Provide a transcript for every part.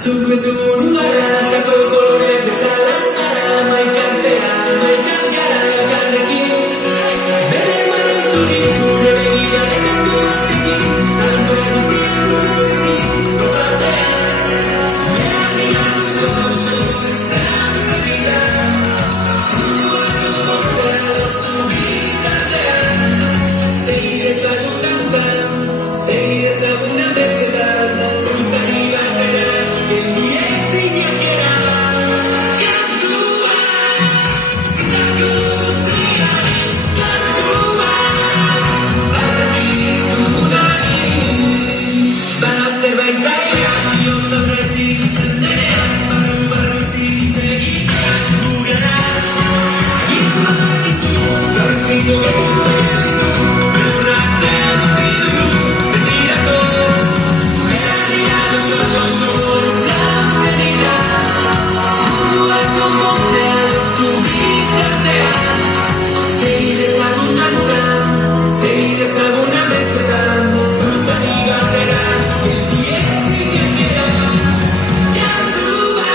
Zu questo nulla capo colore bezala zara mai cantera mai cantarà carrechi bere mare zuri gure begira e canto batteki salto e butti e butti topate me arrivato solo senza vida tu voce tu vita sei esa abundanza sei esa una vegetal fruta ribatera el día sigue que cantua si da gustiare cantua parti tu dani va a ser baitaia io saprei sendere barruti seguite curará io matti su per figo che tu un razzeno figlio ti tirato me arrivato solo senza venire tu hai combattuto tu vita sei desabundanza sei desabuna vegetal fruta di bandera el día sigue que cantua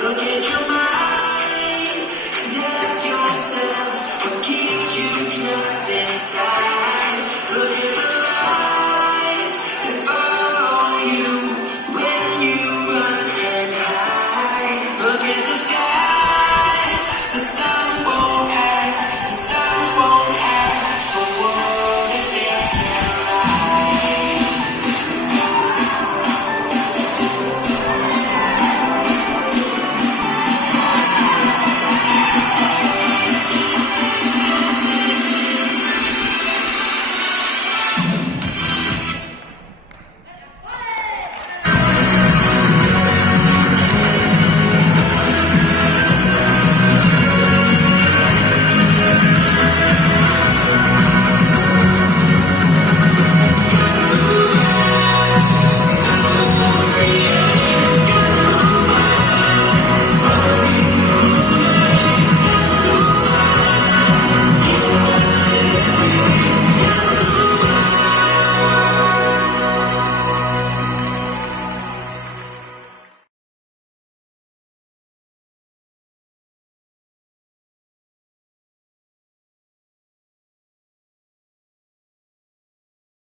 Look at your mind and ask yourself what keeps you trapped inside.